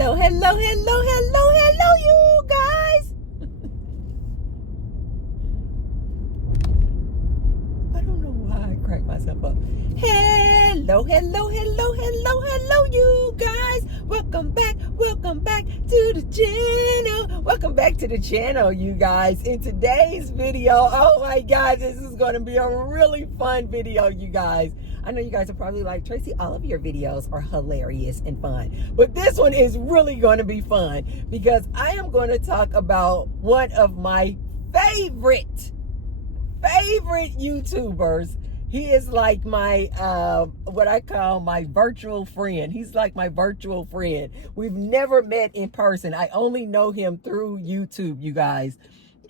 Hello, you guys. I don't know why I cracked myself up. Hello, you guys. Welcome back to the channel. Welcome back to the channel, you guys. In today's video, oh my God, this is going to be a really fun video, you guys. I know you guys are probably like, Tracy, all of your videos are hilarious and fun, but this one is really going to be fun because I am going to talk about one of my favorite YouTubers. He is like my, what I call my virtual friend. He's like my virtual friend. We've never met in person. I only know him through YouTube, you guys.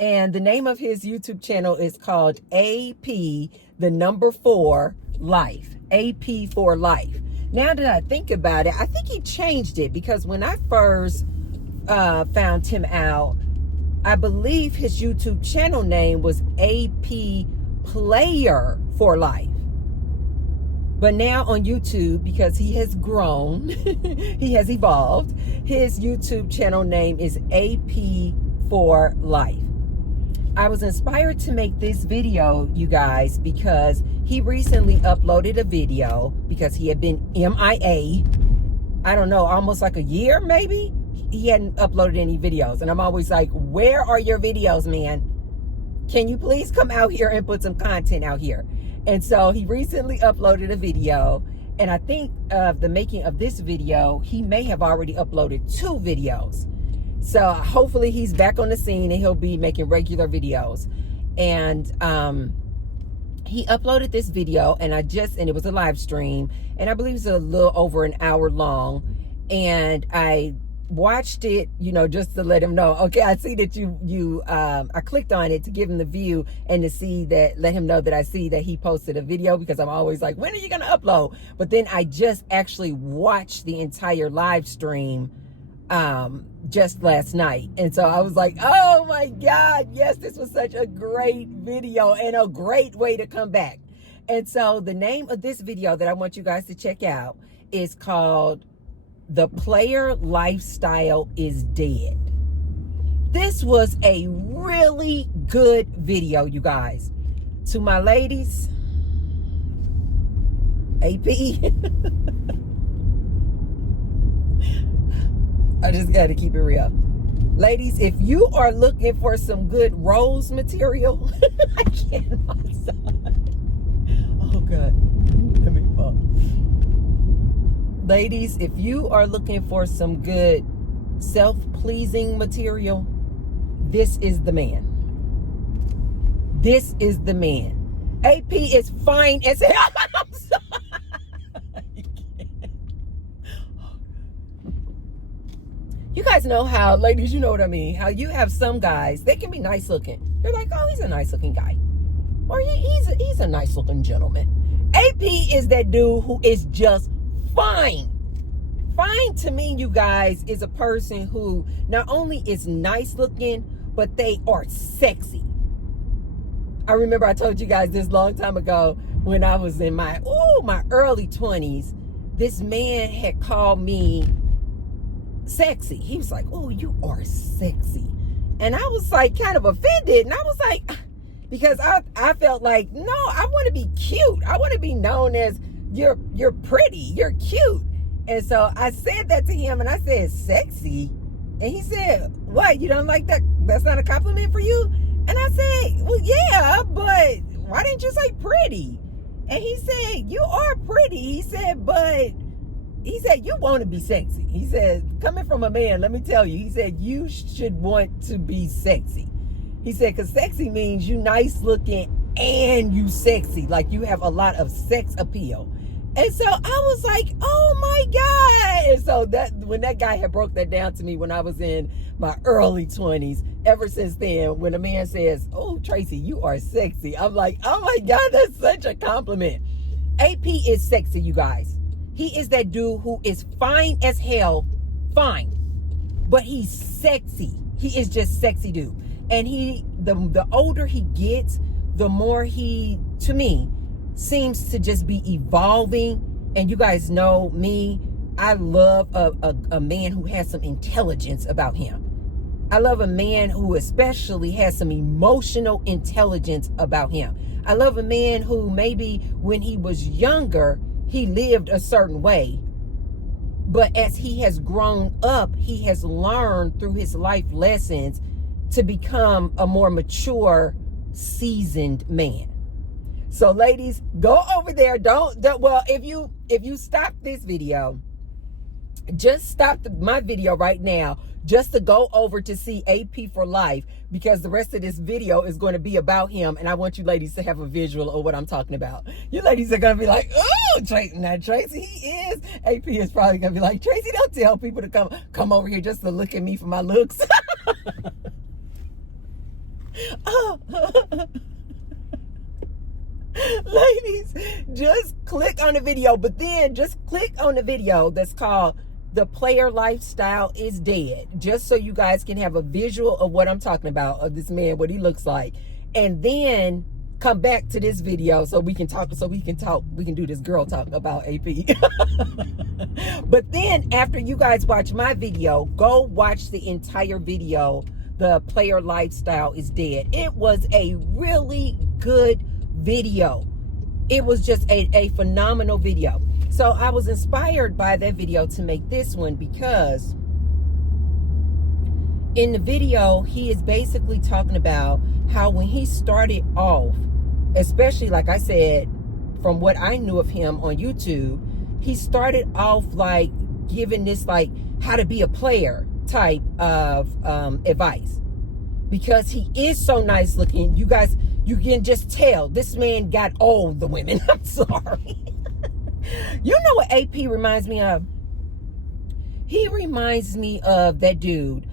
And the name of his YouTube channel is called AP4Life. AP4Life. Now that I think about it, I think he changed it because when I first found him out, I believe his YouTube channel name was AP4Life. But now on YouTube, because he has grown, he has evolved, his YouTube channel name is AP4Life. I was inspired to make this video, you guys, because he recently uploaded a video because he had been MIA. I don't know, almost like a year maybe. He hadn't uploaded any videos. And I'm always like, where are your videos, man? Can you please come out here and put some content out here? And so he recently uploaded a video. And I think of the making of this video, he may have already uploaded 2 videos. So hopefully he's back on the scene and he'll be making regular videos. And he uploaded this video and it was a live stream. And I believe it's a little over an hour long. And I watched it, you know, just to let him know, okay, I see that I clicked on it to give him the view and to see that, let him know that I see that he posted a video, because I'm always like, when are you going to upload? But then I just actually watched the entire live stream just last night. And so I was like, oh my God, yes, this was such a great video and a great way to come back. And so the name of this video that I want you guys to check out is called "The Player Lifestyle is Dead." This was a really good video, you guys. To my ladies, AP, I just got to keep it real. Ladies, if you are looking for some good rose material, I can't myself. Oh God, let me fall. Ladies, if you are looking for some good self-pleasing material, this is the man. This is the man. AP is fine as hell. I'm sorry. You guys know how, ladies, you know what I mean, how you have some guys, they can be nice looking. You're like, oh, he's a nice looking guy. Or he's a nice looking gentleman. AP is that dude who is just fine. Fine to me, you guys, is a person who not only is nice looking, but they are sexy. I remember I told you guys this long time ago when I was in my early 20s, this man had called me sexy. He was like, oh, you are sexy. And I was like kind of offended. And I was like, because I felt like, no, I want to be cute. I want to be known as you're pretty, you're cute. And so I said that to him and I said, sexy? And he said, what, you don't like that? That's not a compliment for you? And I said, well, yeah, but why didn't you say pretty? And he said, you are pretty. He said, you want to be sexy. He said, coming from a man, let me tell you, he said, you should want to be sexy. He said, because sexy means you nice looking and you sexy. Like you have a lot of sex appeal. And so I was like, oh my God. And so when that guy had broke that down to me when I was in my early 20s, ever since then, when a man says, oh, Tracy, you are sexy, I'm like, oh my God, that's such a compliment. AP is sexy, you guys. He is that dude who is fine as hell, fine, but he's sexy. He is just sexy dude. And the older he gets, the more he, to me, seems to just be evolving. And you guys know me, I love a man who has some intelligence about him. I love a man who especially has some emotional intelligence about him. I love a man who maybe when he was younger, he lived a certain way. But as he has grown up, he has learned through his life lessons to become a more mature, seasoned man. So ladies, go over there. Well, if you stop this video, just stop my video right now just to go over to see AP4Life, because the rest of this video is going to be about him, and I want you ladies to have a visual of what I'm talking about. You ladies are going to be like, oh, Tracy, he is. AP is probably going to be like, Tracy, don't tell people to come over here just to look at me for my looks. Oh. Ladies, just click on the video, but then just click on the video that's called "The Player Lifestyle is Dead," just so you guys can have a visual of what I'm talking about, of this man, what he looks like. And then come back to this video so we can talk, we can do this girl talk about AP. But then after you guys watch my video, go watch the entire video, "The Player Lifestyle is Dead." It was a really good video. It was just a phenomenal video. So I was inspired by that video to make this one, because in the video, he is basically talking about how when he started off, especially like I said, from what I knew of him on YouTube, he started off like giving this like how to be a player type of advice, because he is so nice looking. You guys, you can just tell this man got all the women. I'm sorry. You know what AP reminds me of? He reminds me of that dude.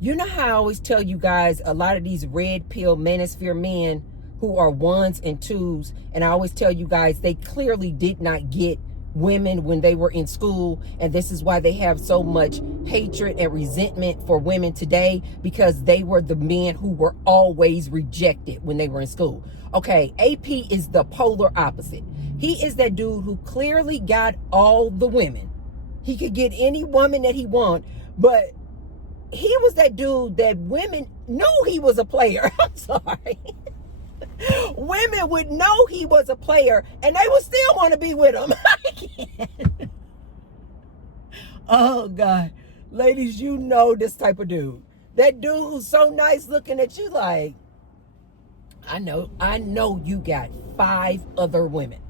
You know how I always tell you guys a lot of these red pill manosphere men who are ones and twos, and I always tell you guys they clearly did not get women when they were in school, and this is why they have so much hatred and resentment for women today, because they were the men who were always rejected when they were in school. Okay, AP is the polar opposite. He is that dude who clearly got all the women. He could get any woman that he want, but he was that dude that women knew he was a player. I'm sorry. Women would know he was a player, and they would still want to be with him. I can't. Oh, God. Ladies, you know this type of dude. That dude who's so nice looking that you like, I know you got 5 other women,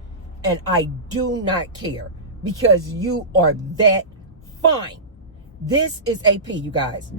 and I do not care, because you are that fine. This is AP, you guys.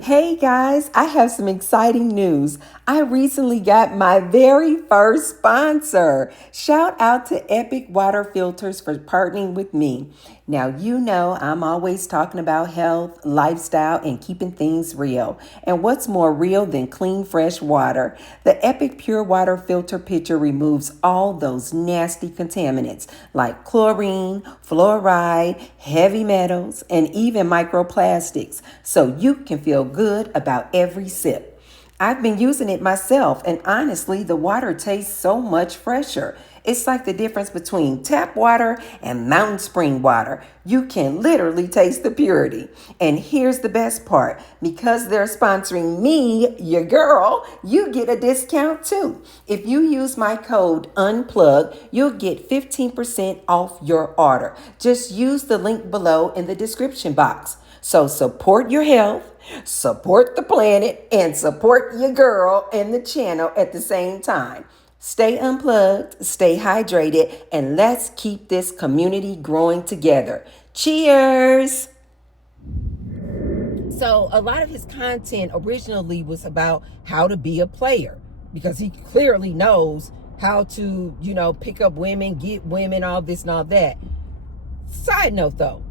Hey guys, I have some exciting news. I recently got my very first sponsor. Shout out to Epic Water Filters for partnering with me. Now, you know I'm always talking about health, lifestyle, and keeping things real. And what's more real than clean, fresh water? The Epic Pure Water Filter Pitcher removes all those nasty contaminants like chlorine, fluoride, heavy metals, and even microplastics, so you can feel good about every sip. I've been using it myself, and honestly, the water tastes so much fresher. It's like the difference between tap water and mountain spring water. You can literally taste the purity. And here's the best part. Because they're sponsoring me, your girl, you get a discount too. If you use my code UNPLUG, you'll get 15% off your order. Just use the link below in the description box. So support your health, support the planet, and support your girl and the channel at the same time. Stay unplugged, stay hydrated, and let's keep this community growing together. Cheers! So a lot of his content originally was about how to be a player, because he clearly knows how to, pick up women, get women, all this and all that. Side note though,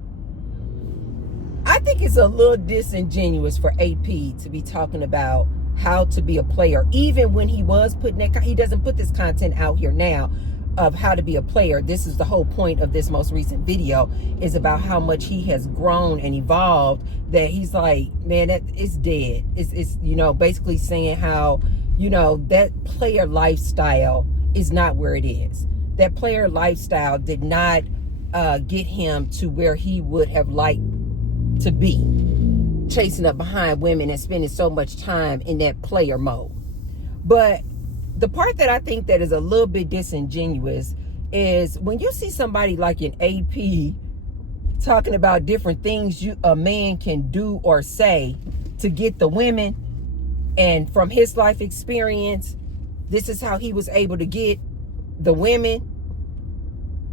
I think it's a little disingenuous for AP to be talking about how to be a player, even when he was putting that. He doesn't put this content out here now of how to be a player. This is the whole point of this most recent video, is about how much he has grown and evolved, that he's like, man, that it's dead. It's basically saying how, that player lifestyle is not where it is. That player lifestyle did not get him to where he would have liked to be, chasing up behind women and spending so much time in that player mode. But the part that I think that is a little bit disingenuous is when you see somebody like an AP talking about different things a man can do or say to get the women, and from his life experience, this is how he was able to get the women.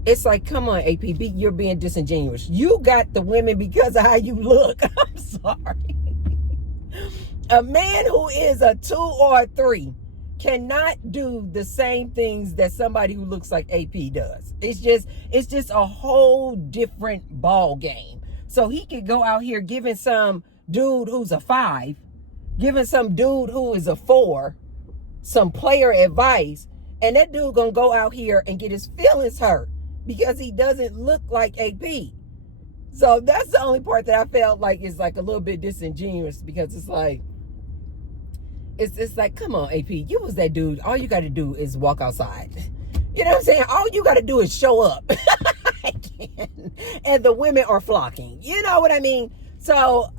It's like, come on, AP, you're being disingenuous. You got the women because of how you look. I'm sorry. A man who is a 2 or a 3 cannot do the same things that somebody who looks like AP does. It's just a whole different ball game. So he could go out here giving some dude who's a 5, giving some dude who is a 4, some player advice, and that dude gonna go out here and get his feelings hurt because he doesn't look like AP. So that's the only part that I felt like is like a little bit disingenuous, because it's like, it's like, come on, AP, you was that dude. All you got to do is walk outside. You know what I'm saying? All you got to do is show up. And the women are flocking. You know what I mean? So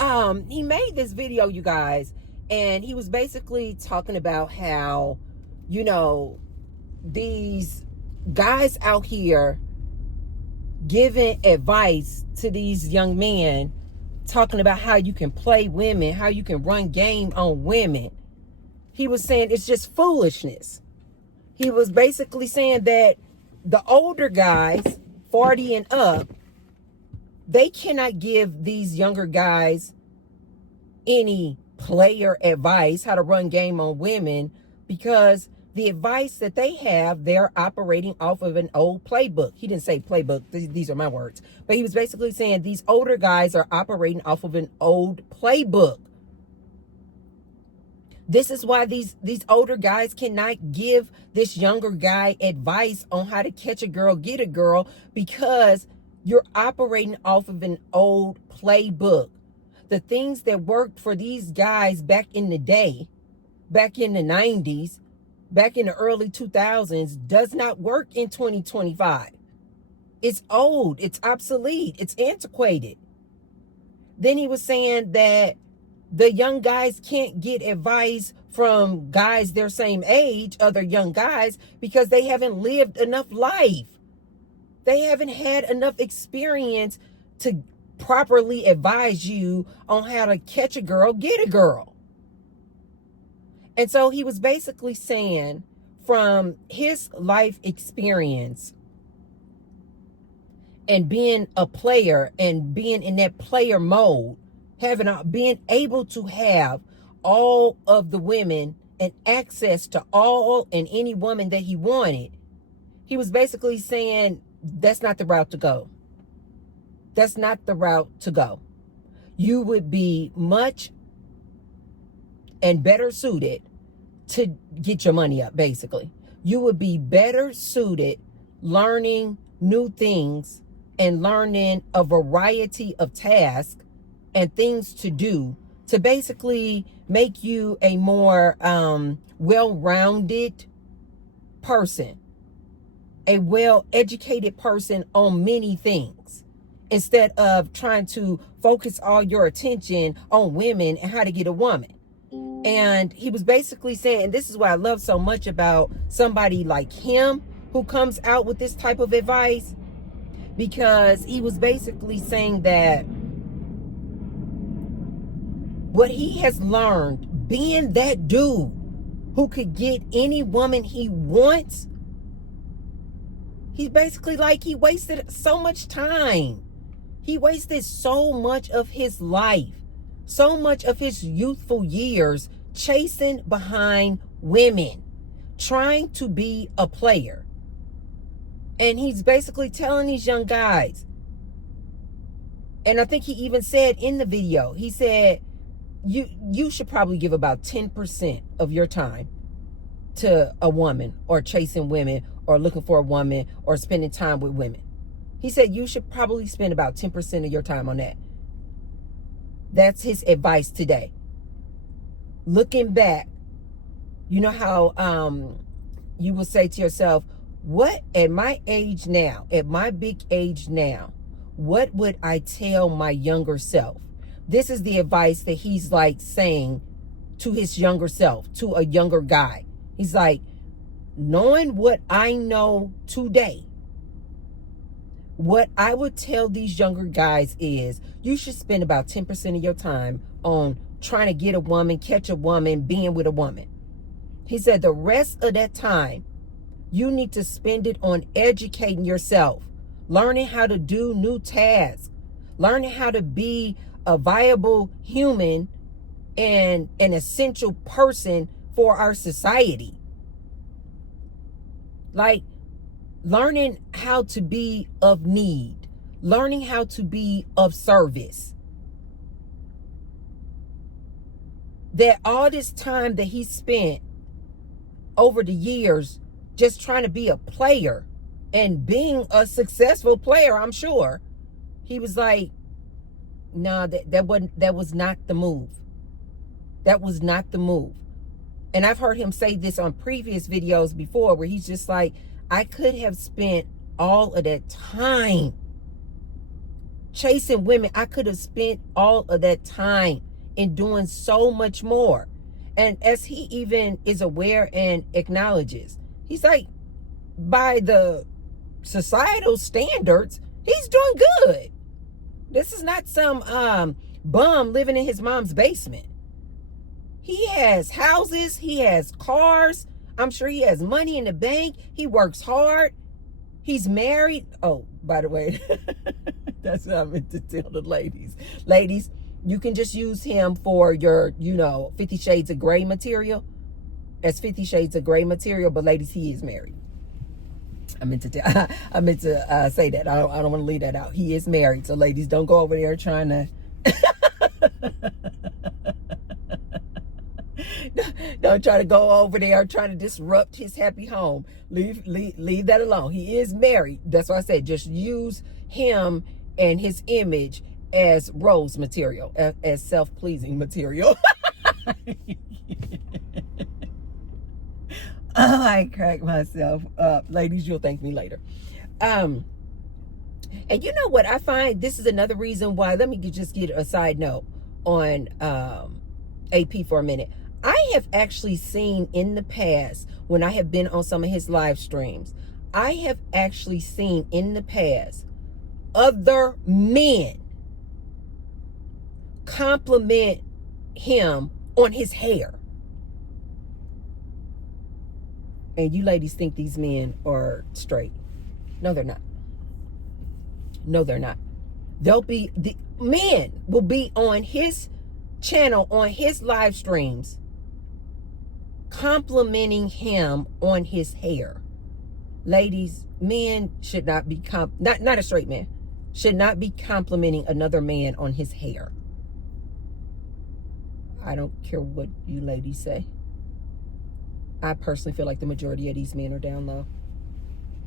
he made this video, you guys, and he was basically talking about how, you know, these guys out here giving advice to these young men, talking about how you can play women, how you can run game on women. He was saying it's just foolishness. He was basically saying that the older guys, 40 and up, they cannot give these younger guys any player advice, how to run game on women, because the advice that they have, they're operating off of an old playbook. He didn't say playbook. These are my words. But he was basically saying these older guys are operating off of an old playbook. This is why these older guys cannot give this younger guy advice on how to catch a girl, get a girl, because you're operating off of an old playbook. The things that worked for these guys back in the day, back in the 90s, back in the early 2000s, does not work in 2025. It's old, it's obsolete, it's antiquated. Then he was saying that the young guys can't get advice from guys their same age, other young guys, because they haven't lived enough life. They haven't had enough experience to properly advise you on how to catch a girl, get a girl. And so he was basically saying, from his life experience and being a player and being in that player mode, being able to have all of the women and access to all and any woman that he wanted, he was basically saying that's not the route to go. That's not the route to go. You would be much and better suited to get your money up, basically. You would be better suited learning new things and learning a variety of tasks and things to do to basically make you a more well-rounded person, a well-educated person on many things, instead of trying to focus all your attention on women and how to get a woman. And he was basically saying, and this is what I love so much about somebody like him who comes out with this type of advice, because he was basically saying that what he has learned being that dude who could get any woman he wants, he's basically like, he wasted so much time. He wasted so much of his life, so much of his youthful years chasing behind women, trying to be a player. And he's basically telling these young guys, and I think he even said in the video, he said, you should probably give about 10% of your time to a woman, or chasing women, or looking for a woman, or spending time with women. He said you should probably spend about 10% of your time on that. That's his advice today. Looking back, you know how you will say to yourself, What, at my age now, at my big age now, what would I tell my younger self? This is the advice that he's like saying to his younger self, to a younger guy. He's like, knowing what I know today, what I would tell these younger guys is you should spend about 10% of your time on trying to get a woman, catch a woman, being with a woman. He said the rest of that time, you need to spend it on educating yourself, learning how to do new tasks, learning how to be a viable human and an essential person for our society. Like learning how to be of need, learning how to be of service. That all this time that he spent over the years just trying to be a player and being a successful player, I'm sure, he was like, no, that was not the move. That was not the move. And I've heard him say this on previous videos before where he's just like, I could have spent all of that time chasing women. I could have spent all of that time in doing so much more. And as he even is aware and acknowledges, he's like, by the societal standards, he's doing good. This is not some bum living in his mom's basement. He has houses, he has cars. I'm sure he has money in the bank. He works hard. He's married. Oh, by the way, that's what I meant to tell the ladies. Ladies, you can just use him for your, 50 Shades of Grey material. As 50 Shades of Grey material, but ladies, he is married. I meant to say that. I don't want to leave that out. He is married. So ladies, don't go over there trying to don't try to go over there trying to disrupt his happy home. Leave that alone. He is married. That's why I said just use him and his image as rose material, as self-pleasing material. Oh, I crack myself up. Ladies, you'll thank me later. And you know what I find? This is another reason why. Let me just get a side note on AP for a minute. I have actually seen in the past, when I have been on some of his live streams, I have actually seen in the past other men compliment him on his hair. And you ladies think these men are straight. No, they're not. No, they're not. The men will be on his channel, on his live streams, complimenting him on his hair. Ladies, men should not be, not a straight man, should not be complimenting another man on his hair. I don't care what you ladies say. I personally feel like the majority of these men are down low.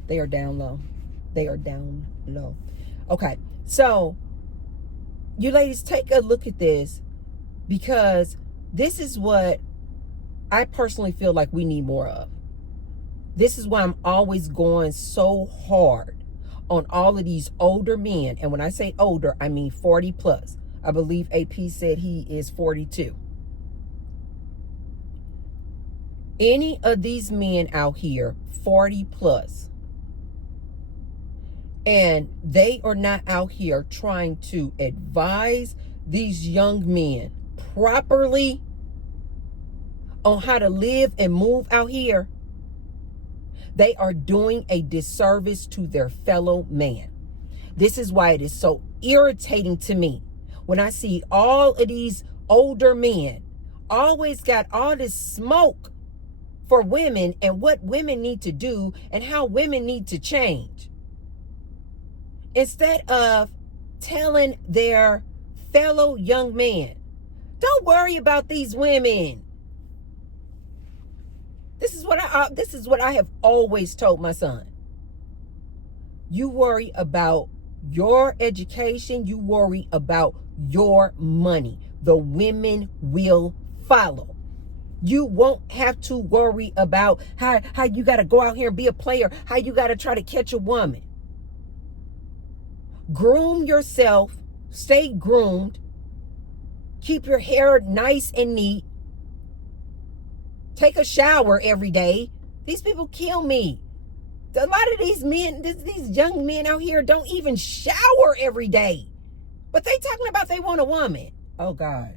They are down low. They are down low. Okay, so you ladies, take a look at this, because this is what I personally feel like we need more of. This is why I'm always going so hard on all of these older men. And when I say older, I mean 40 plus. I believe AP said he is 42. Any of these men out here, 40 plus, and they are not out here trying to advise these young men properly on how to live and move out here, they are doing a disservice to their fellow man. This is why it is so irritating to me when I see all of these older men always got all this smoke for women and what women need to do and how women need to change, instead of telling their fellow young man, don't worry about these women. This is what I have always told my son. You worry about your education, you worry about your money. The women will follow. You won't have to worry about how you got to go out here and be a player, how you got to try to catch a woman. Groom yourself, stay groomed, keep your hair nice and neat, take a shower every day. These people kill me. A lot of these men, these young men out here don't even shower every day. But they talking about they want a woman. Oh, God.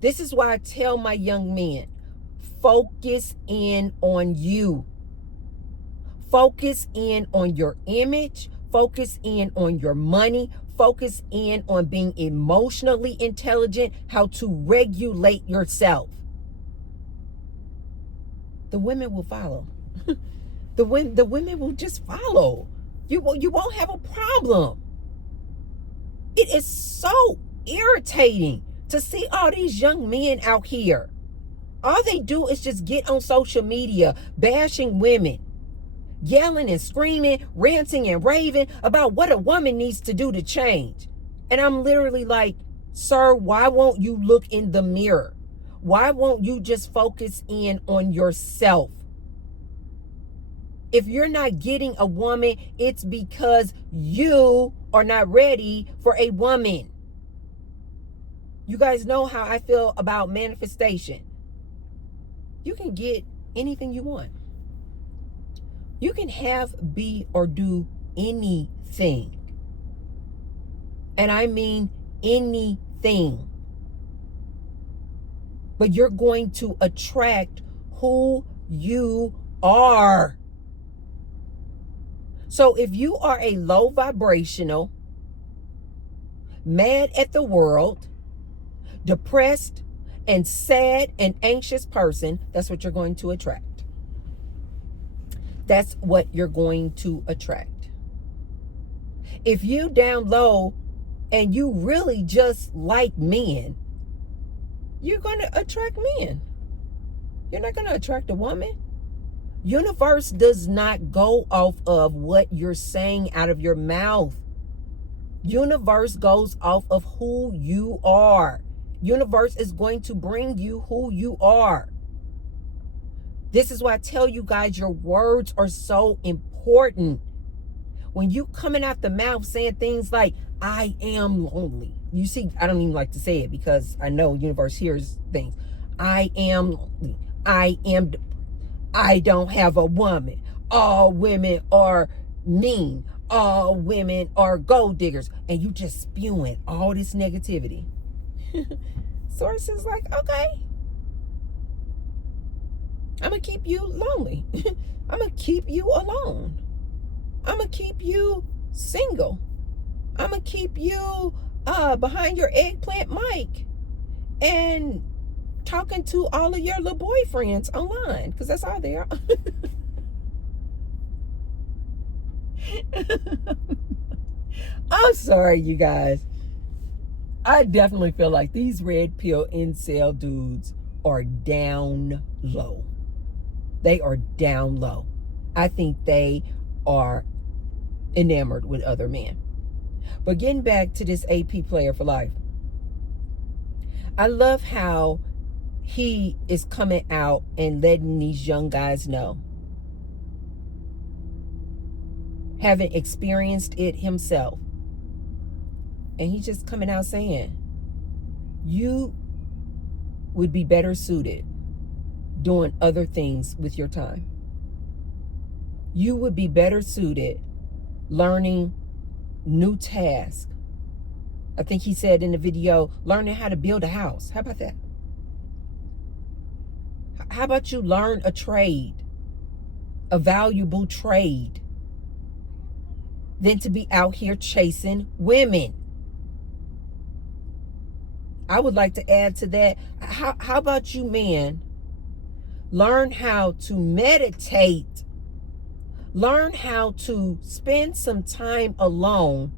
This is why I tell my young men, focus in on you. Focus in on your image. Focus in on your money. Focus in on being emotionally intelligent, how to regulate yourself. The women will follow. The women will just follow. You won't have a problem. It is so irritating to see all these young men out here. All they do is just get on social media bashing women, yelling and screaming, ranting and raving about what a woman needs to do to change. And I'm literally like, sir, why won't you look in the mirror? Why won't you just focus in on yourself? If you're not getting a woman, it's because you are not ready for a woman. You guys know how I feel about manifestation. You can get anything you want. You can have, be, or do anything. And I mean anything. But you're going to attract who you are. So if you are a low vibrational, mad at the world, depressed and sad and anxious person, that's what you're going to attract. That's what you're going to attract. If you down low and you really just like men, you're going to attract men. You're not going to attract a woman. Universe does not go off of what you're saying out of your mouth. Universe goes off of who you are. Universe is going to bring you who you are. This is why I tell you guys, your words are so important. When you coming out the mouth saying things like, I am lonely. You see, I don't even like to say it because I know universe hears things. I am lonely. I don't have a woman. All women are mean. All women are gold diggers. And you just spewing all this negativity. Source is like, okay, I'm going to keep you lonely. I'm going to keep you alone. I'm going to keep you single. I'm going to keep you behind your eggplant mic and talking to all of your little boyfriends online, because that's all they are. I'm sorry, you guys. I definitely feel like these red pill incel dudes are down low. They are down low. I think they are enamored with other men. But getting back to this AP player for life, I love how he is coming out and letting these young guys know, having experienced it himself. And he's just coming out saying, you would be better suited doing other things with your time. You would be better suited learning new tasks. I think he said in the video, learning how to build a house. How about that? How about you learn a trade, a valuable trade, than to be out here chasing women? I would like to add to that. How about you, man? Learn how to meditate. Learn how to spend some time alone.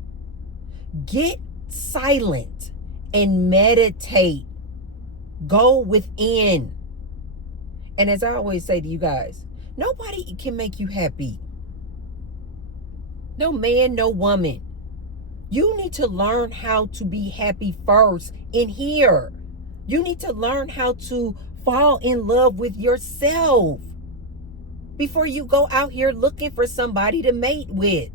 Get silent and meditate. Go within. And as I always say to you guys, nobody can make you happy. No man, no woman. You need to learn how to be happy first in here. You need to learn how to fall in love with yourself before you go out here looking for somebody to mate with.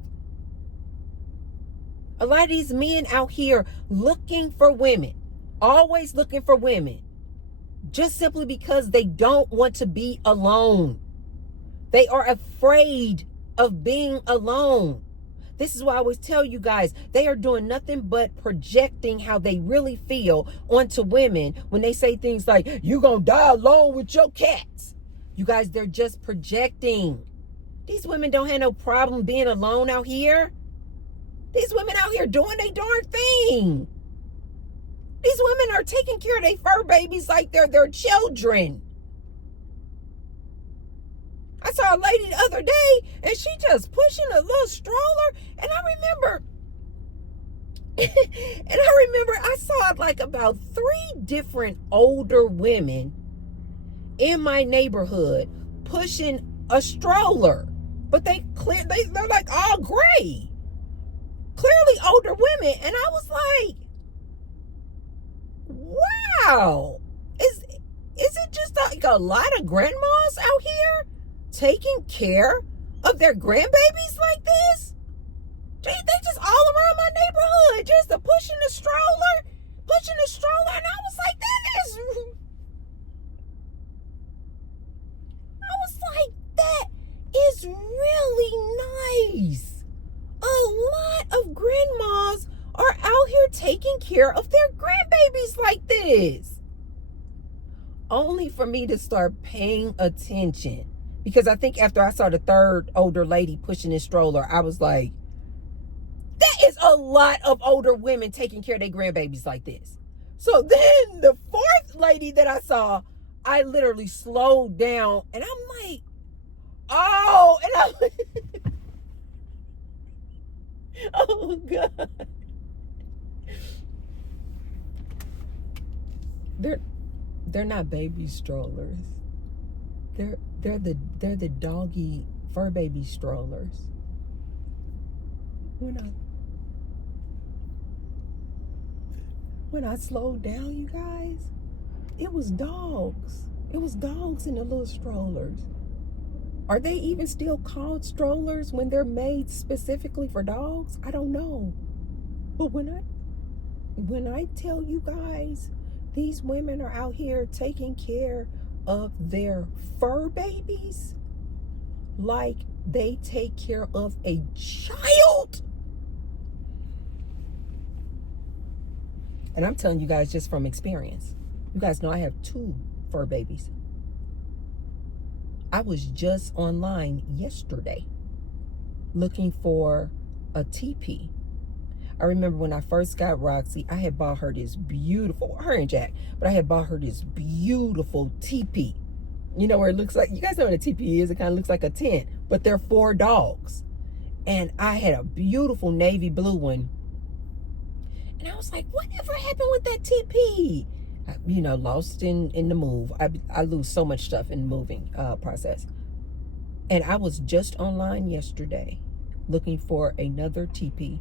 A lot of these men out here looking for women, always looking for women, just simply because they don't want to be alone. They are afraid of being alone. This is why I always tell you guys, they are doing nothing but projecting how they really feel onto women when they say things like, you gonna die alone with your cats. You guys, they're just projecting. These women don't have no problem being alone out here. These women out here doing their darn thing. These women are taking care of their fur babies like they're their children. I saw a lady the other day and she just pushing a little stroller, and I remember I saw like about 3 different older women in my neighborhood pushing a stroller, but they're like all gray, clearly older women. And I was like, wow, is it just like a lot of grandmas out here taking care of their grandbabies like this? They just all around my neighborhood, just pushing the stroller, and I was like, that is really nice. A lot of grandmas are out here taking care of their grandbabies like this. Only for me to start paying attention. Because I think after I saw the 3rd older lady pushing this stroller, I was like, that is a lot of older women taking care of their grandbabies like this. So then the 4th lady that I saw, I literally slowed down and I'm like, oh, and I'm like, oh God. They're not baby strollers. They're the doggy fur baby strollers. When I slowed down, you guys, it was dogs. It was dogs in the little strollers. Are they even still called strollers when they're made specifically for dogs? I don't know. But when I tell you guys, these women are out here taking care of their fur babies like they take care of a child. And I'm telling you guys just from experience. You guys know I have 2 fur babies. I was just online yesterday looking for a teepee. I remember when I first got Roxy, I had bought her this beautiful, her and Jack, but I had bought her this beautiful teepee. You know where it looks like, you guys know what a teepee is, it kind of looks like a tent, but they're 4 dogs. And I had a beautiful navy blue one. And I was like, whatever happened with that teepee? You know, lost in the move. I lose so much stuff in the moving process. And I was just online yesterday looking for another teepee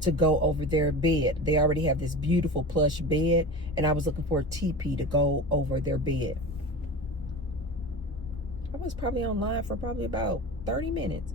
to go over their bed. They already have this beautiful plush bed, and I was looking for a teepee to go over their bed. I was probably online for probably about 30 minutes.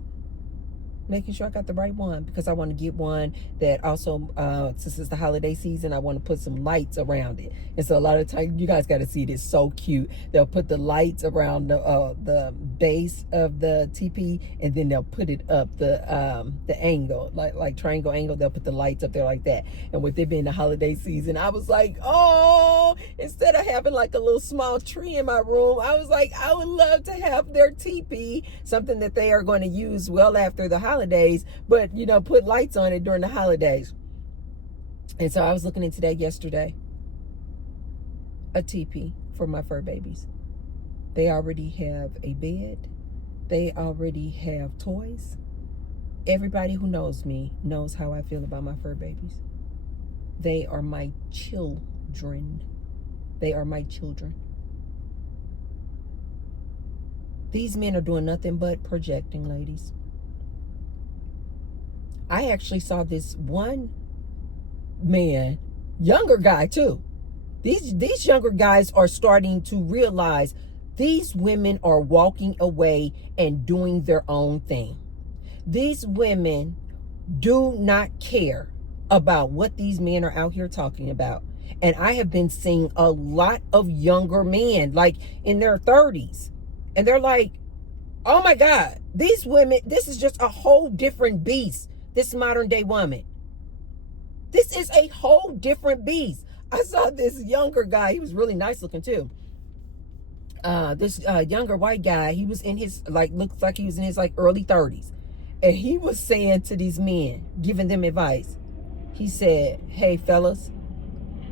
Making sure I got the right one, because I want to get one that also, since it's the holiday season, I want to put some lights around it. And so a lot of times, you guys got to see it, it's so cute. They'll put the lights around the base of the teepee, and then they'll put it up the angle, like triangle angle. They'll put the lights up there like that. And with it being the holiday season, I was like, oh, instead of having like a little small tree in my room, I was like, I would love to have their teepee, something that they are going to use well after the holidays, but you know, put lights on it during the holidays. And so I was looking into that yesterday. A teepee for my fur babies. They already have a bed. They already have toys. Everybody who knows me knows how I feel about my fur babies. They are my children. They are my children. These men are doing nothing but projecting, ladies. I actually saw this one man, younger guy too. These younger guys are starting to realize these women are walking away and doing their own thing. These women do not care about what these men are out here talking about. And I have been seeing a lot of younger men, like in their 30s. And they're like, oh my God, these women, this is just a whole different beast, this modern day woman. This is a whole different beast. I saw this younger guy. He was really nice looking too. This younger white guy, he was in his, like, looks like he was in his like early 30s. And he was saying to these men, giving them advice. He said, hey fellas,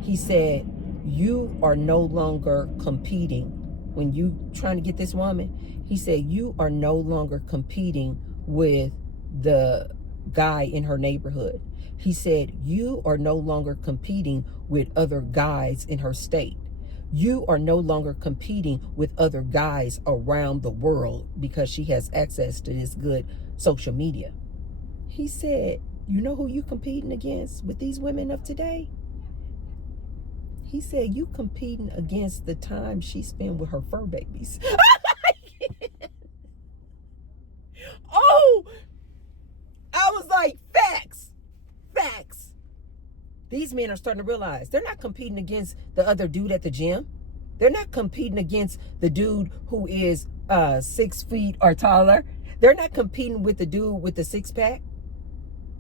he said, you are no longer competing. When you trying to get this woman, he said, you are no longer competing with the guy in her neighborhood. He said, you are no longer competing with other guys in her state. You are no longer competing with other guys around the world because she has access to this good social media. He said, you know who you competing against with these women of today? He said, you competing against the time she spent with her fur babies. Oh, I was like, facts. These men are starting to realize they're not competing against the other dude at the gym. They're not competing against the dude who is 6 feet or taller. They're not competing with the dude with the six pack.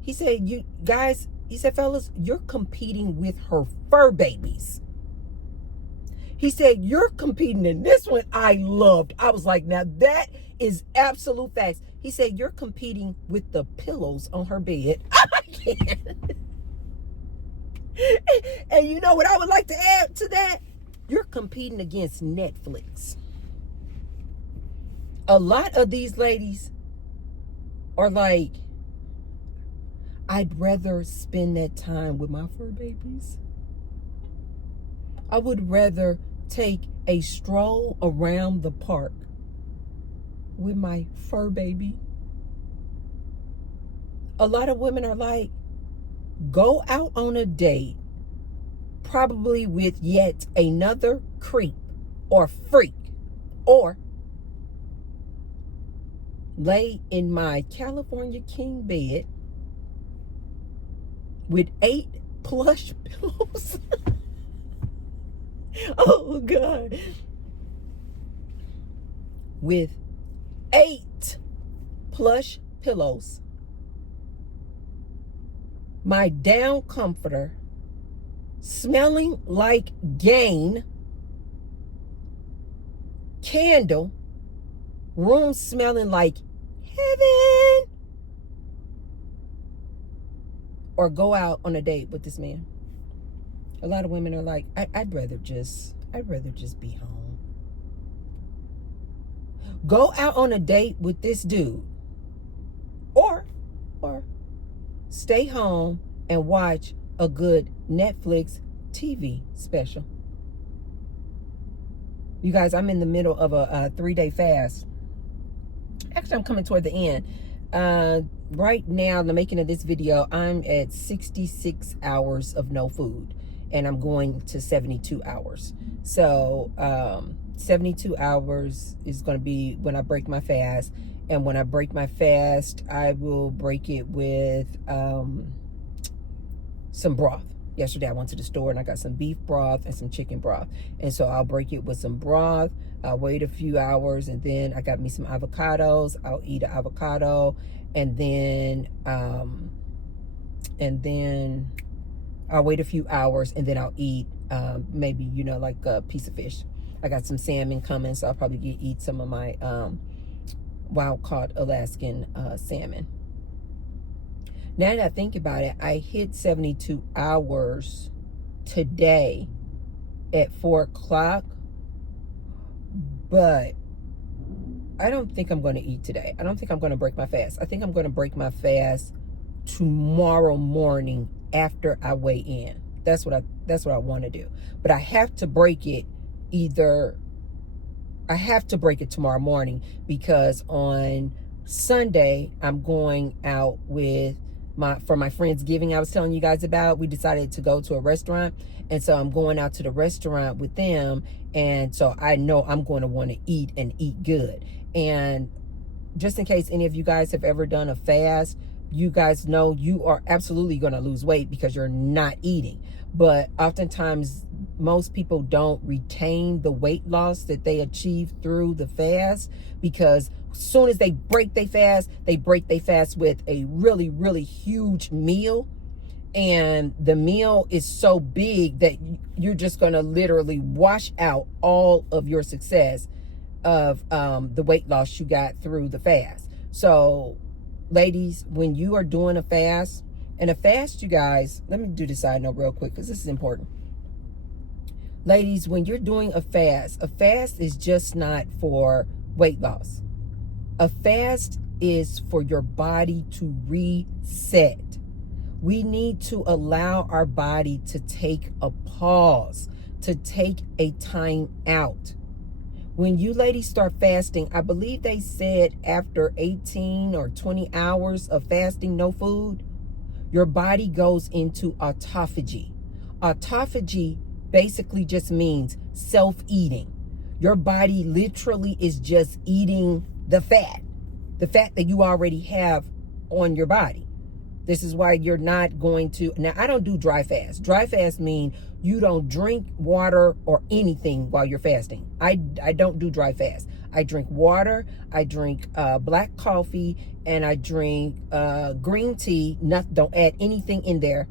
He said, you guys, he said, fellas, you're competing with her fur babies. He said, you're competing, in this one I loved. I was like, now that is absolute facts. He said, you're competing with the pillows on her bed. I can't. And you know what I would like to add to that? You're competing against Netflix. A lot of these ladies are like, I'd rather spend that time with my fur babies. I would rather take a stroll around the park with my fur baby. A lot of women are like, go out on a date, probably with yet another creep or freak, or lay in my California king bed with 8 plush pillows. Oh God. With 8 plush pillows, my down comforter smelling like Gain, candle, room smelling like heaven, or go out on a date with this man. A lot of women are like, I'd rather just be home. Go out on a date with this dude, or stay home and watch a good Netflix TV special. You guys, I'm in the middle of a 3-day fast. Actually, I'm coming toward the end. Right now, the making of this video, I'm at 66 hours of no food, and I'm going to 72 hours. So 72 hours is going to be when I break my fast. And when I break my fast, I will break it with some broth. Yesterday I went to the store and I got some beef broth and some chicken broth. And so I'll break it with some broth. I'll wait a few hours, and then I got me some avocados. I'll eat an avocado, and then I'll wait a few hours, and then I'll eat maybe, you know, like a piece of fish. I got some salmon coming, so I'll probably eat some of my wild caught Alaskan salmon. Now that I think about it, I hit 72 hours today at 4 o'clock, but I don't think I'm going to eat today. I don't think I'm going to break my fast. I think I'm going to break my fast tomorrow morning after I weigh in. That's what I want to do. But I have to break it tomorrow morning, because on Sunday I'm going out with for my Friendsgiving I was telling you guys about. We decided to go to a restaurant, and so I'm going out to the restaurant with them, and so I know I'm going to want to eat and eat good. And just in case any of you guys have ever done a fast, you guys know you are absolutely going to lose weight because you're not eating. But oftentimes most people don't retain the weight loss that they achieve through the fast, because as soon as they break their fast, they break their fast with a really, really huge meal. And the meal is so big that you're just going to literally wash out all of your success of the weight loss you got through the fast. So ladies, when you are doing a fast, and a fast, you guys, let me do this side note real quick because this is important. Ladies, when you're doing a fast is just not for weight loss. A fast is for your body to reset. We need to allow our body to take a pause, to take a time out. When you ladies start fasting, I believe they said after 18 or 20 hours of fasting, no food, your body goes into autophagy. Autophagy basically just means self-eating. Your body literally is just eating the fat that you already have on your body. This is why you're not going to, now I don't do dry fast. Dry fast mean you don't drink water or anything while you're fasting. I don't do dry fast. I drink water, I drink black coffee, and I drink green tea. Don't add anything in there.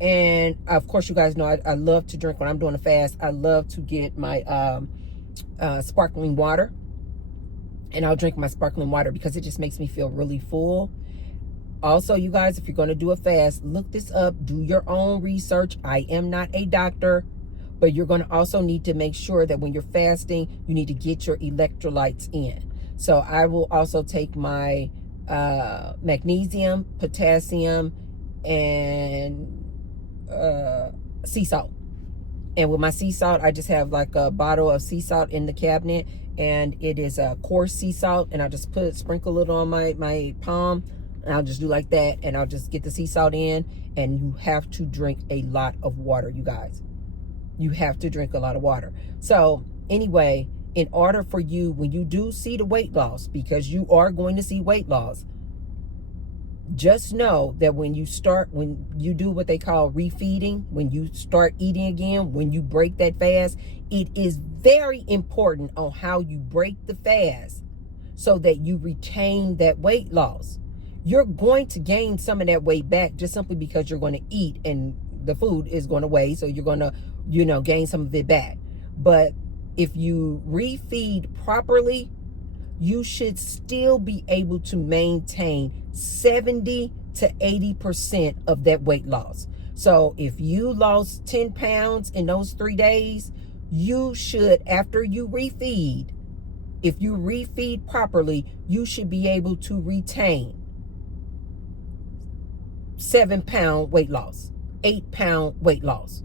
And of course, you guys know I love to drink when I'm doing a fast. I love to get my sparkling water. And I'll drink my sparkling water because it just makes me feel really full. Also, you guys, if you're going to do a fast, look this up. Do your own research. I am not a doctor, but you're going to also need to make sure that when you're fasting, you need to get your electrolytes in. So I will also take my magnesium, potassium, and sea salt. And with my sea salt, I just have like a bottle of sea salt in the cabinet, and it is a coarse sea salt, and I just sprinkle it on my palm. And I'll just do like that, and I'll just get the sea salt in. And you have to drink a lot of water, you guys. You have to drink a lot of water. So anyway, in order for you, when you do see the weight loss, because you are going to see weight loss, just know that when you do what they call refeeding, when you start eating again, when you break that fast, it is very important on how you break the fast so that you retain that weight loss. You're going to gain some of that weight back just simply because you're going to eat and the food is going to weigh. So you're going to, gain some of it back. But if you refeed properly, you should still be able to maintain 70 to 80% of that weight loss. So if you lost 10 pounds in those 3 days, you should, after you refeed, if you refeed properly, you should be able to retain 7-pound weight loss, 8-pound weight loss.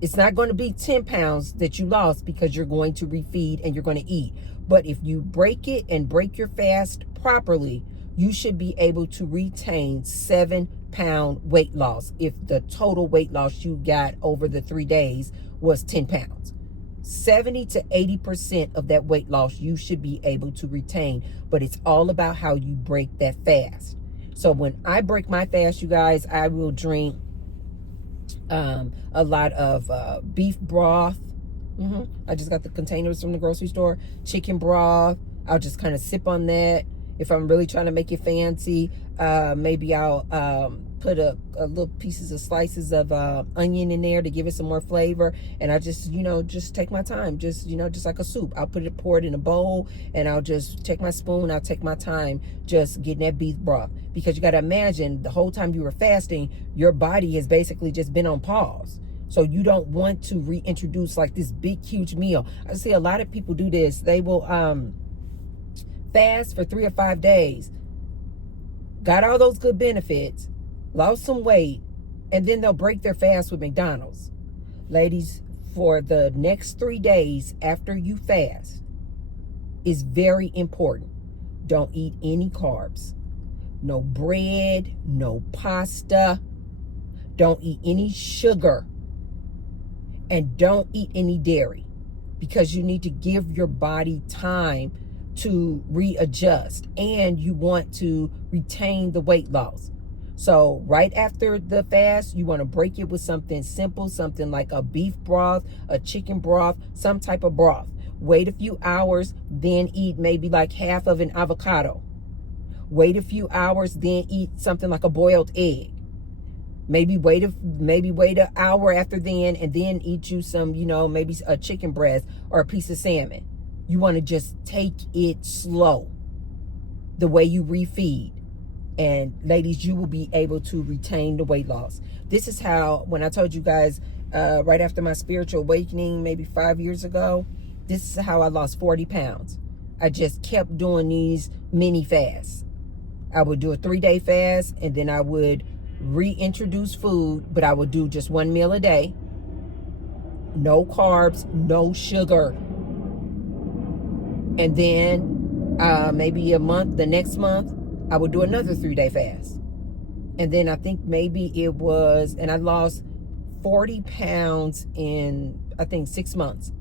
It's not going to be 10 pounds that you lost because you're going to refeed and you're going to eat. But if you break it and break your fast properly, you should be able to retain 7-pound weight loss if the total weight loss you got over the 3 days was 10 pounds. 70 to 80% of that weight loss you should be able to retain, but it's all about how you break that fast. So when I break my fast, you guys, I will drink a lot of beef broth. I just got the containers from the grocery store. Chicken broth. I'll just kind of sip on that. If I'm really trying to make it fancy, maybe I'll put a little pieces of slices of onion in there to give it some more flavor. And I just, just take my time, just like a soup. I'll pour it in a bowl, and I'll just take my spoon. I'll take my time just getting that beef broth, because you got to imagine the whole time you were fasting, your body has basically just been on pause. So you don't want to reintroduce like this big, huge meal. I see a lot of people do this. They will fast for 3 or 5 days, got all those good benefits, lost some weight, and then they'll break their fast with McDonald's. Ladies, for the next 3 days after you fast is very important. Don't eat any carbs. no bread, no pasta. Don't eat any sugar. And don't eat any dairy, because you need to give your body time to readjust, and you want to retain the weight loss. So right after the fast, you want to break it with something simple, something like a beef broth, a chicken broth, some type of broth. Wait a few hours, then eat maybe like half of an avocado. Wait a few hours, then eat something like a boiled egg. Maybe wait an hour after then, and then eat you some, maybe a chicken breast or a piece of salmon. You want to just take it slow, the way you refeed. And ladies, you will be able to retain the weight loss. This is how, when I told you guys right after my spiritual awakening, maybe 5 years ago, this is how I lost 40 pounds. I just kept doing these mini fasts. I would do a 3-day fast, and then I would reintroduce food, but I would do just 1 meal a day. No carbs, no sugar. And then maybe the next month, I would do another 3-day fast. And then I think and I lost 40 pounds in, I think, 6 months.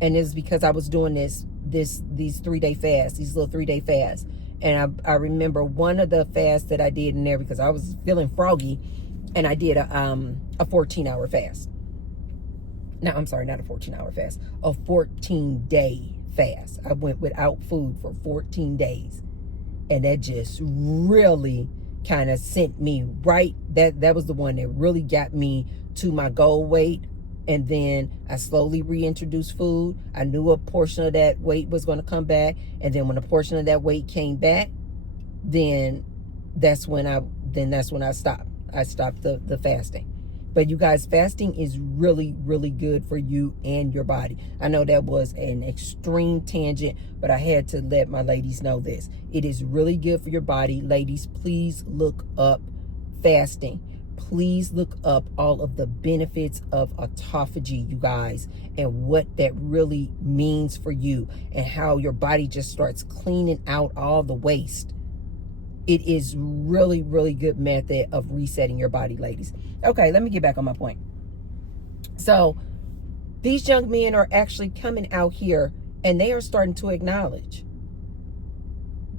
And it's because I was doing these 3-day fasts, these little 3-day fasts. And I remember one of the fasts that I did in there, because I was feeling froggy, and I did a 14-hour fast. No, I'm sorry, not a 14-hour fast, a 14-day fast. I went without food for 14 days. And that just really kind of sent me right. That was the one that really got me to my goal weight. And then I slowly reintroduced food. I knew a portion of that weight was going to come back. And then when a portion of that weight came back, then that's when I stopped. I stopped the fasting. But you guys, fasting is really, really good for you and your body. I know that was an extreme tangent, but I had to let my ladies know this. It is really good for your body. Ladies, please look up fasting. Please look up all of the benefits of autophagy, you guys, and what that really means for you, and how your body just starts cleaning out all the waste. It is really, really good method of resetting your body, ladies. Okay, let me get back on my point. So these young men are actually coming out here, and they are starting to acknowledge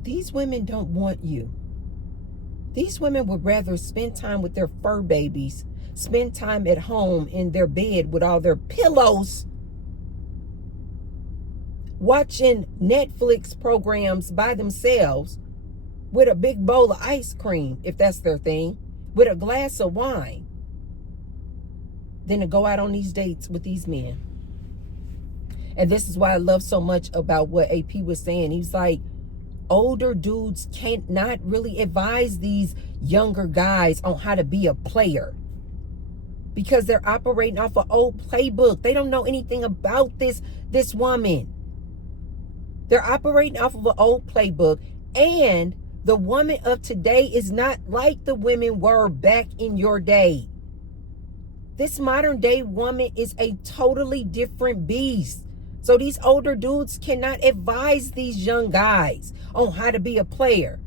these women don't want you. These women would rather spend time with their fur babies, spend time at home in their bed with all their pillows, watching Netflix programs by themselves with a big bowl of ice cream, if that's their thing, with a glass of wine, than to go out on these dates with these men. And this is why I love so much about what AP was saying. He's like, older dudes can't not really advise these younger guys on how to be a player, because they're operating off an old playbook. They don't know anything about this woman. They're operating off of an old playbook, and the woman of today is not like the women were back in your day. This modern day woman is a totally different beast. So these older dudes cannot advise these young guys on how to be a player.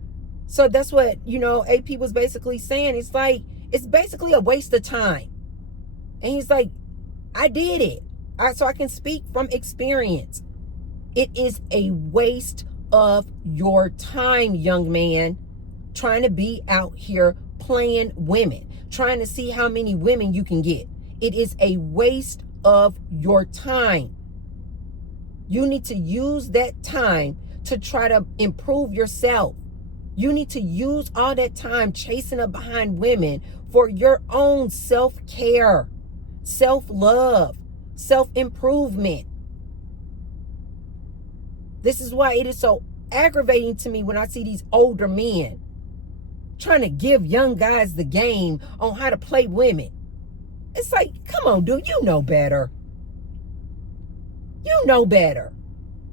So that's what, AP was basically saying. It's like, it's basically a waste of time. And he's like, I did it. So I can speak from experience. It is a waste of your time, young man, trying to be out here playing women, trying to see how many women you can get. It is a waste of your time. You need to use that time to try to improve yourself. You need to use all that time chasing up behind women for your own self-care, self-love, self-improvement. This is why it is so aggravating to me when I see these older men trying to give young guys the game on how to play women. It's like, come on, dude, you know better. You know better.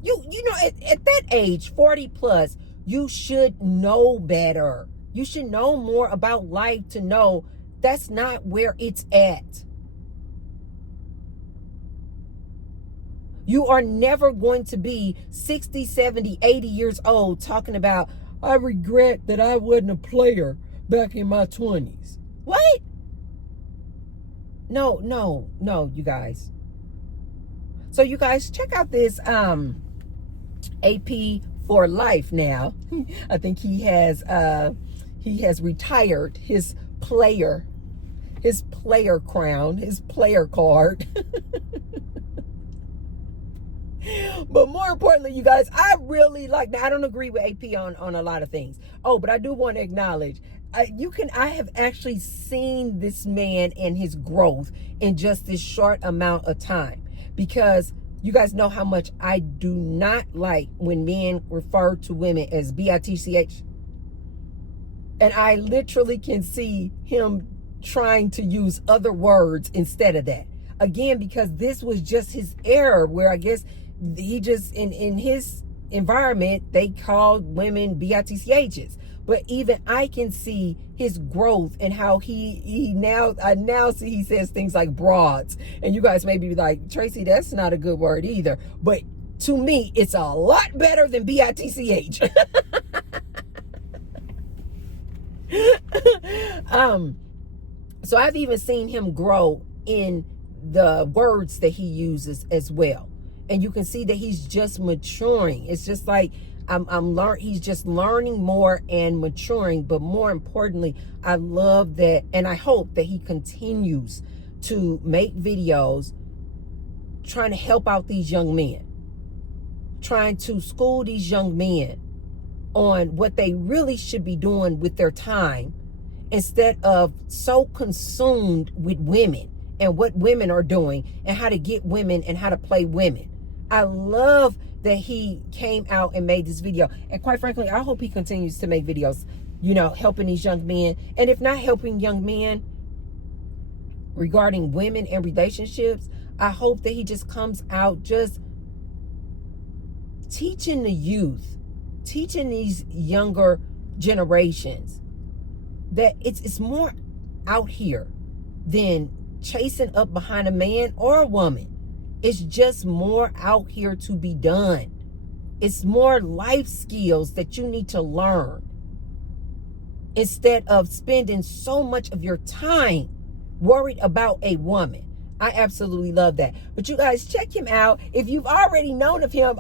You know, at that age, 40 plus, you should know better. You should know more about life to know that's not where it's at. You are never going to be 60, 70, 80 years old talking about, I regret that I wasn't a player back in my 20s. What? No, you guys. So you guys check out this AP4Life now. I think he has retired his player crown, his player card. But more importantly, you guys, I really like, now I don't agree with AP on a lot of things. Oh, but I do want to acknowledge, I have actually seen this man and his growth in just this short amount of time, because you guys know how much I do not like when men refer to women as bitch. And I literally can see him trying to use other words instead of that. Again, because this was just his error, where I guess he just, in his environment, they called women bitchs. But even I can see his growth and how I now see he says things like broads. And you guys may be like, Tracy, that's not a good word either. But to me, it's a lot better than bitch. So I've even seen him grow in the words that he uses as well. And you can see that he's just maturing. It's just like he's just learning more and maturing. But more importantly, I love that, and I hope that he continues to make videos trying to help out these young men, trying to school these young men on what they really should be doing with their time, instead of so consumed with women and what women are doing and how to get women and how to play women. I love that he came out and made this video. And quite frankly, I hope he continues to make videos, helping these young men. And if not helping young men regarding women and relationships, I hope that he just comes out just teaching the youth, teaching these younger generations that it's more out here than chasing up behind a man or a woman. It's just more out here to be done. It's more life skills that you need to learn, instead of spending so much of your time worried about a woman. I absolutely love that. But you guys, check him out. If you've already known of him,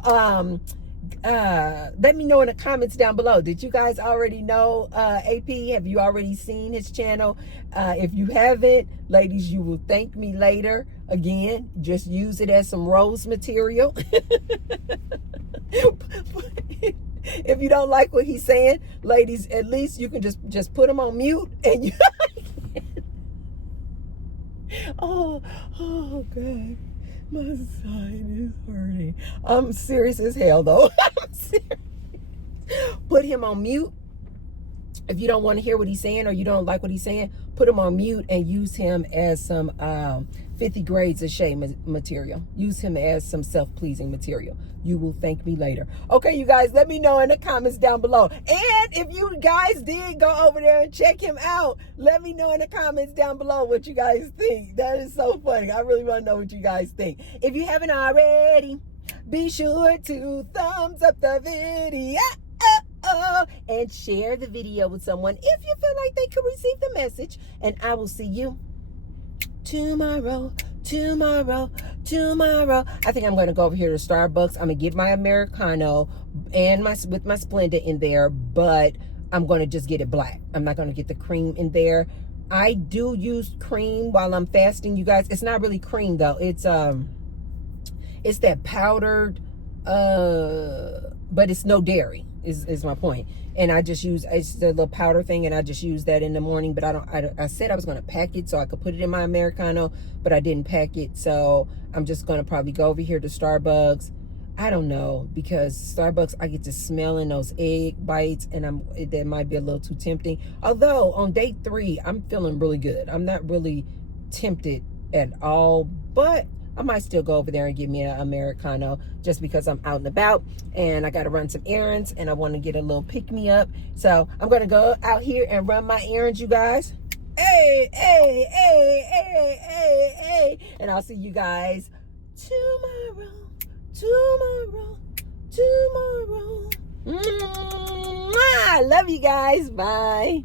let me know in the comments down below. Did you guys already know AP? Have you already seen his channel? If you haven't, ladies, you will thank me later. Again, just use it as some rose material. If you don't like what he's saying, ladies, at least you can just put him on mute and you oh God, my side is hurting. I'm serious as hell though. I'm serious. Put him on mute. If you don't want to hear what he's saying or you don't like what he's saying, put him on mute and use him as some 50 grades of shame material. Use him as some self-pleasing material. You will thank me later. Okay, you guys, let me know in the comments down below. And if you guys did go over there and check him out, let me know in the comments down below what you guys think. That is so funny. I really want to know what you guys think. If you haven't already, be sure to thumbs up the video. And share the video with someone if you feel like they could receive the message. And I will see you tomorrow. I think I'm going to go over here to Starbucks. I'm going to get my Americano and with my Splenda in there, but I'm going to just get it black. I'm not going to get the cream in there. I do use cream while I'm fasting, you guys. It's not really cream though. It's that powdered, but it's no dairy. Is my point. And I just use, it's the little powder thing, and I just use that in the morning. But I said I was going to pack it so I could put it in my Americano, but I didn't pack it. So I'm just going to probably go over here to Starbucks. I don't know, because Starbucks, I get to smelling those egg bites, and that might be a little too tempting. Although on day 3, I'm feeling really good. I'm not really tempted at all, but I might still go over there and get me an Americano just because I'm out and about and I got to run some errands and I want to get a little pick-me-up. So I'm going to go out here and run my errands, you guys. Hey. And I'll see you guys tomorrow. Mwah! Love you guys. Bye.